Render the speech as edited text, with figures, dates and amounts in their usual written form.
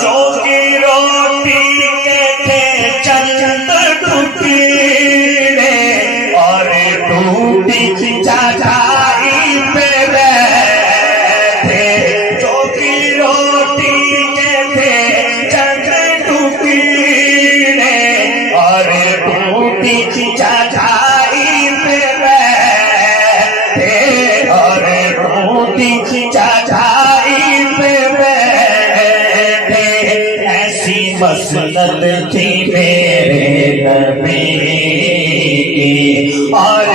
چوکی روٹی کے تھے چند ٹکڑے اور ٹوٹی چٹائی پہ بیٹھے چوکی روٹی کے تھے چند ٹکڑے اور ٹوٹی چٹائی پہ بیٹھے اور ٹوٹی چٹائی پہ بیٹھے ایسی مسلط تھی میرے نبی کی اور